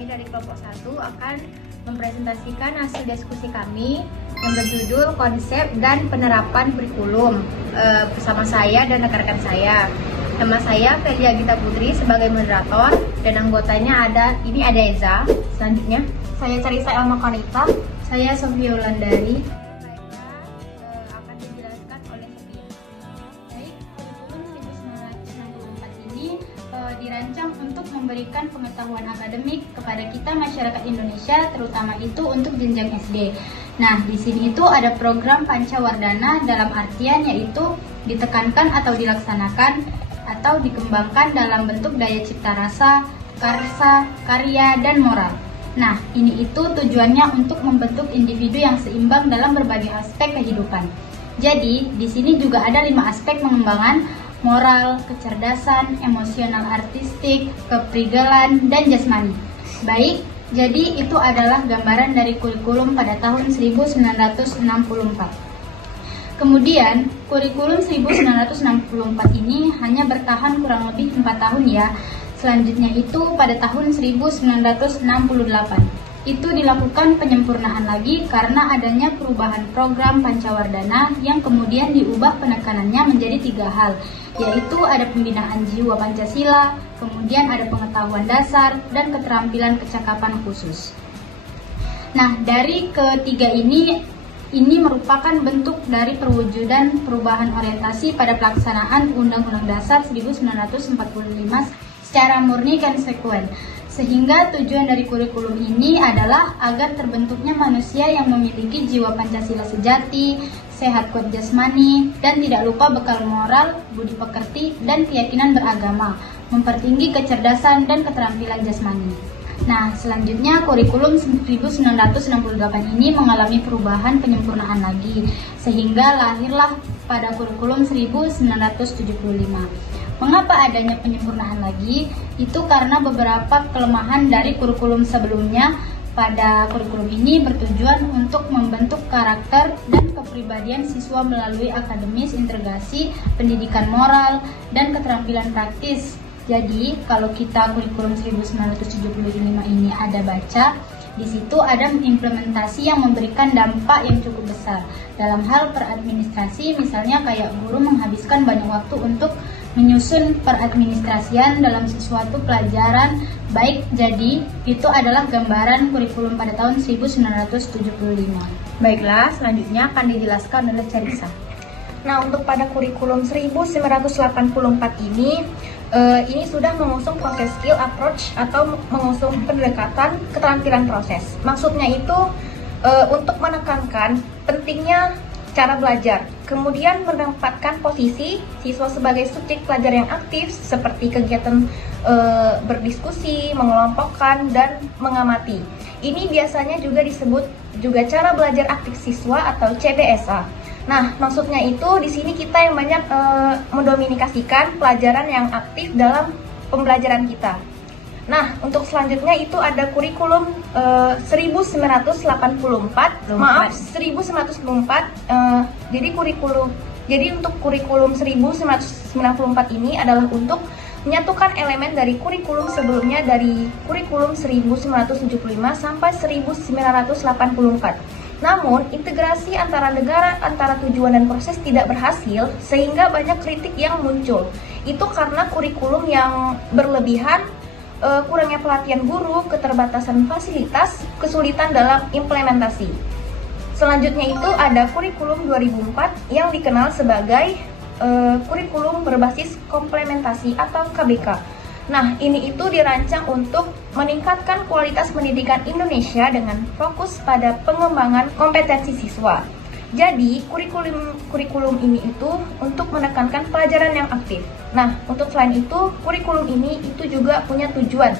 kami dari kelompok 1 akan mempresentasikan hasil diskusi kami yang berjudul konsep dan penerapan kurikulum bersama saya dan rekan-rekan saya. Nama saya Felia Gita Putri sebagai moderator dan anggotanya ada Eza. Selanjutnya saya Carissa Elma Konita. saya Sofia Wulandari. Akan dijelaskan oleh Sofia. Baik, kurikulum 1964 ini dirancang untuk memberikan pengetahuan akademik kepada kita masyarakat Indonesia, terutama itu untuk jenjang SD. Nah, di sini itu ada program Pancawardhana dalam artian yaitu ditekankan atau dilaksanakan atau dikembangkan dalam bentuk daya cipta rasa, karya, dan moral. Nah, ini itu tujuannya untuk membentuk individu yang seimbang dalam berbagai aspek kehidupan. Jadi, di sini juga ada 5 aspek pengembangan: moral, kecerdasan, emosional artistik, keprigelan, dan jasmani. Baik, jadi itu adalah gambaran dari kurikulum pada tahun 1964. Kemudian, kurikulum 1964 ini hanya bertahan kurang lebih 4 tahun ya. Selanjutnya itu pada tahun 1968. Itu dilakukan penyempurnaan lagi karena adanya perubahan program Pancawardhana yang kemudian diubah penekanannya menjadi 3 hal, yaitu ada pembinaan jiwa Pancasila, kemudian ada pengetahuan dasar, dan keterampilan kecakapan khusus. Nah, dari ketiga ini merupakan bentuk dari perwujudan perubahan orientasi pada pelaksanaan Undang-Undang Dasar 1945 secara murni konsekuen. Sehingga tujuan dari kurikulum ini adalah agar terbentuknya manusia yang memiliki jiwa Pancasila sejati, sehat kuat jasmani, dan tidak lupa bekal moral, budi pekerti, dan keyakinan beragama, mempertinggi kecerdasan dan keterampilan jasmani. Nah, selanjutnya kurikulum 1968 ini mengalami perubahan penyempurnaan lagi, sehingga lahirlah pada kurikulum 1975. Mengapa adanya penyempurnaan lagi? Itu karena beberapa kelemahan dari kurikulum sebelumnya. Pada kurikulum ini bertujuan untuk membentuk karakter dan kepribadian siswa melalui akademis, integrasi, pendidikan moral, dan keterampilan praktis. Jadi, kalau kita kurikulum 1975 ini ada baca, di situ ada implementasi yang memberikan dampak yang cukup besar. Dalam hal peradministrasi, misalnya kayak guru menghabiskan banyak waktu untuk menyusun peradministrasian dalam sesuatu pelajaran. Baik, jadi itu adalah gambaran kurikulum pada tahun 1975. Baiklah, selanjutnya akan dijelaskan oleh Carissa. Nah, untuk pada kurikulum 1984 ini sudah mengusung proses skill approach atau mengusung pendekatan keterampilan proses. Maksudnya itu untuk menekankan pentingnya cara belajar, kemudian menempatkan posisi siswa sebagai subjek pelajar yang aktif seperti kegiatan berdiskusi, mengelompokkan, dan mengamati. Ini biasanya juga disebut juga cara belajar aktif siswa atau CBSA. Nah, maksudnya itu di sini kita yang banyak mendominasikan pelajaran yang aktif dalam pembelajaran kita. Nah, untuk selanjutnya itu ada kurikulum 1984. Jadi untuk kurikulum 1994 ini adalah untuk menyatukan elemen dari kurikulum sebelumnya dari kurikulum 1975 sampai 1984. Namun, integrasi antara negara, antara tujuan dan proses tidak berhasil, sehingga banyak kritik yang muncul. Itu karena kurikulum yang berlebihan, kurangnya pelatihan guru, keterbatasan fasilitas, kesulitan dalam implementasi. Selanjutnya itu ada kurikulum 2004 yang dikenal sebagai kurikulum berbasis komplementasi atau KBK. Nah, ini itu dirancang untuk meningkatkan kualitas pendidikan Indonesia dengan fokus pada pengembangan kompetensi siswa. Jadi, kurikulum ini itu untuk menekankan pelajaran yang aktif. Nah, untuk selain itu, kurikulum ini itu juga punya tujuan.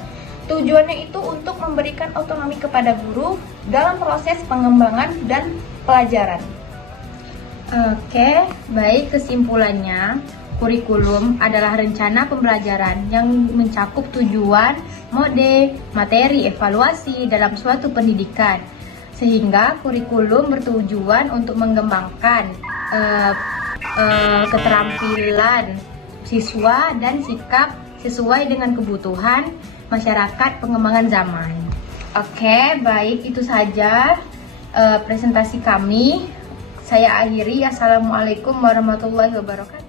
Tujuannya itu untuk memberikan otonomi kepada guru dalam proses pengembangan dan pelajaran. Oke, baik, kesimpulannya, kurikulum adalah rencana pembelajaran yang mencakup tujuan, mode, materi, evaluasi dalam suatu pendidikan. Sehingga kurikulum bertujuan untuk mengembangkan keterampilan siswa dan sikap sesuai dengan kebutuhan masyarakat pengembangan zaman. Oke, baik, itu saja presentasi kami. Saya akhiri. Assalamualaikum warahmatullahi wabarakatuh.